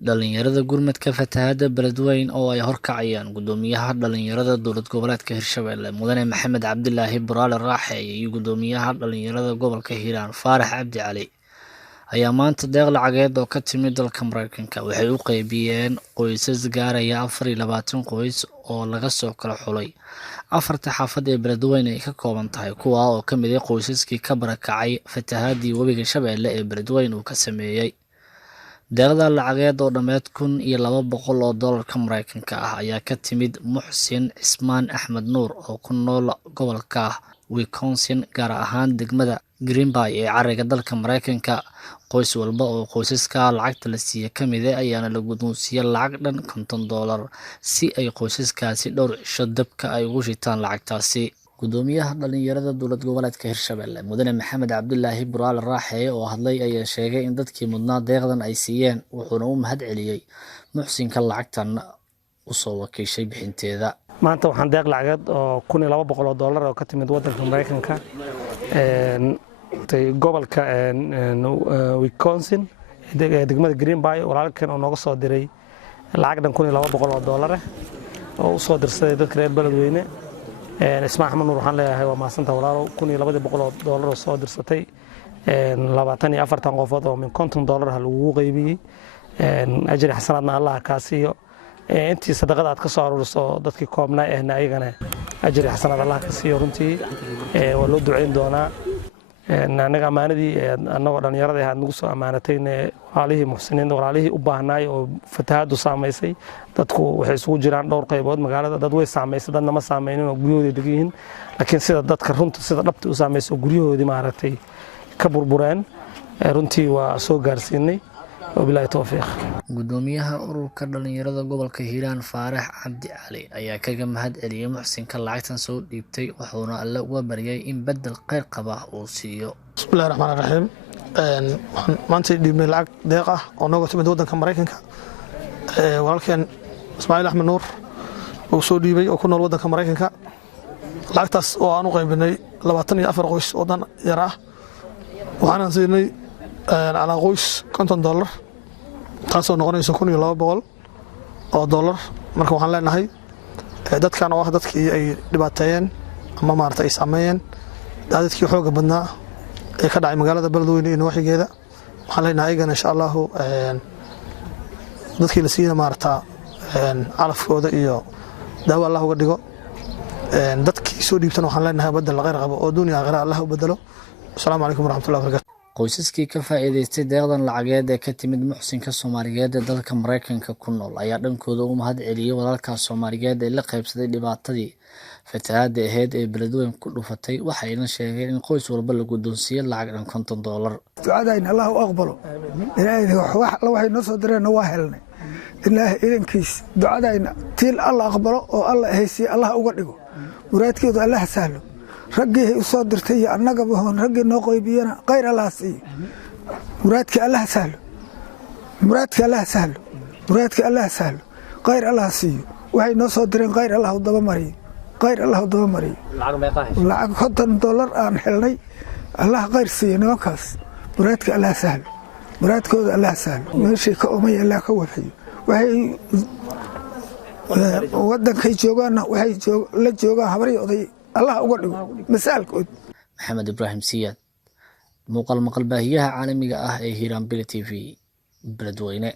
dhalinyarada gurmadka fatahaada beledweyne oo ay horkacayaan gudoomiyaha dhalinyarada dowlad goboleedka Hirshabelle Mudane Maxamed Cabdilaahi Buraale Raaxe iyo gudoomiyaha dhalinyarada gobolka Hiiraan Faarax Cabdi Cali ayaa maanta deeq lacageed oo ka timid dalka Mareykanka waxay u qaybiyeen qoysas gaaraya 24 qoys oo laga soo kala xulay afarta xaafad ee beledweyne ay ka kooban tahay kuwa oo ka mid ah qoysaskii ka barakacay fatahaadii webiga Shabeelle ee beledweyne uu ka sameeyay deeqda lacageed oo dhameed $1,200 Mareykanka ah ayaa ka timid Muxsin Cismaan Axmed Nuur oo ku nool gobolka Wisconsin gaar ahaan degmada Green Bay ee cariga dalka Mareykanka qoys walba oo qoysaska lacagta la siiyay kamid ah ayaana la guddoonsiiyay lacag dhan $50 si ay qoysaskaasi dhowr cisho dabka ay ugu shitaan lacagtaasi gudoomiyaha dhalinyarada dowlad goboleedka Hirshabelle Mudane Maxamed Cabdilaahi Buraale Raaxe oo hadlay ayaa sheegay in dadkii mudnaa deeqdan ay siiyeen wuxuuna u mahad celiyay Muxsinka lacagtan u soo wakiishay bixinteeda maanta waxaan deeq lacageed oo $1,200 oo ka timid wadanka Mareykanka gobolka Wisconsin degmada Green Bay walaalkeen oo nooga soo diray lacag dhan $1,200 oo u soo dirsaday dadka reer beledweyne Ismaan Axmed Nuur waxaan leeyahay waa maasanta walaalo $1,200 oo soo dirsatay 24 qofood oo min $50 lagu qaybiyay ajri xasanaadna Allah ka siiyo intii sadaqada aad ka soo aruuriso dadkii koobnaa ayagana ajri xasanaad Allah ka siiyo runtii waa loo duceyn doonaa anaga amaanadii anagoo dhalinyarada aad nagu soo amaanatayna walaalihii muxsiniin walaalihii u baahnaay oo fatahaadu saameysay dadku waxay isugu jiraan dhowr qaybood magaalada dad way saameysay dadna ma saameynin oo guryahooda degan laakiin sida dadka runta sida dhabta u saameysay guryahoodii maaragtay ka burbureen runtii waa soo gaarsiinay wabillahi tawfiiq gudoomiyaha ururka dhalinyarada gobolka Hiiraan Faarax Cabdi Cali ayaa kaga mahad celiyay Muxsinka lacagtan soo dhiibtay wuxuuna alle uga baryay in bedel khayr qaba uu siiyo bismillaahir rahmaanir rahiim maanta dhiibnay lacag deeq ah oo nooga timid wadanka Mareykanka walaalkeen Ismaaciil Axmed Nuur oo soo dhiibay oo ku nool wadanka Mareykanka lacagtaas oo aan u qaybinay 24 qoys oo dan yar ah waxaan siinay على قوس $50 taasoo noqonaysa $1,200 marka waxaan leenahay dadkan oo dadkii ay dhibaateeyeen ama maartay ay saameeyeen dadkii xoog badnaa ee ka dhacay magaalada beledweyne iyo waxigeeda waxaan leenahay ayagana insha Allah dadkii la siiyay maarta calafkooda iyo daawo Allah uga dhigo dadkii soo dhiibtan waxaan leenahay badal khayr qabo oo dunya aakhira Allah u bedelo assalaamu calaykum waraxmatullaahi wabarakaatuh qoysaskii ka faa'iideystay deeqdan lacageed ee ka timid Muxsinka Soomaaliyeed ee dalka Mareykanka ku nool ayaa dhankooda u mahad celiyay walaalka Soomaaliyeed ee la qaybsaday dhibaatadii fatahaada ahayd ee beledweyne ku dhufatay waxayna sheegeen in qoys walba la guddoonsiiyay lacag dhan $50 ducadayna Allah u aqbalo ilaahay waxay noo soo direen waa helnay ilaahay idankiis ducadayna tiin Allah aqbalo oo Allah haysiyo Allah uga dhigo muraadkeedu Allah sahlo رجيه يصاد رتي النجا بهون رجي نقوي بينا غير الله سي مرادك الله سهل مرادك الله سهل مرادك الله سهل غير الله سي وهي نصادرين غير الله ضب مري غير الله ضب مري العقد $50 أن حلني الله غير سي نوكس مرادك الله سهل مرادك الله سهل ماشي كأمي الله كوفي وهي ودن كي جوجانا وهي لا جوجا حبري أضي الله أقول مسألك محمد إبراهيم سياد مقال بهيها عالمي هيران بيل TV بلدوينه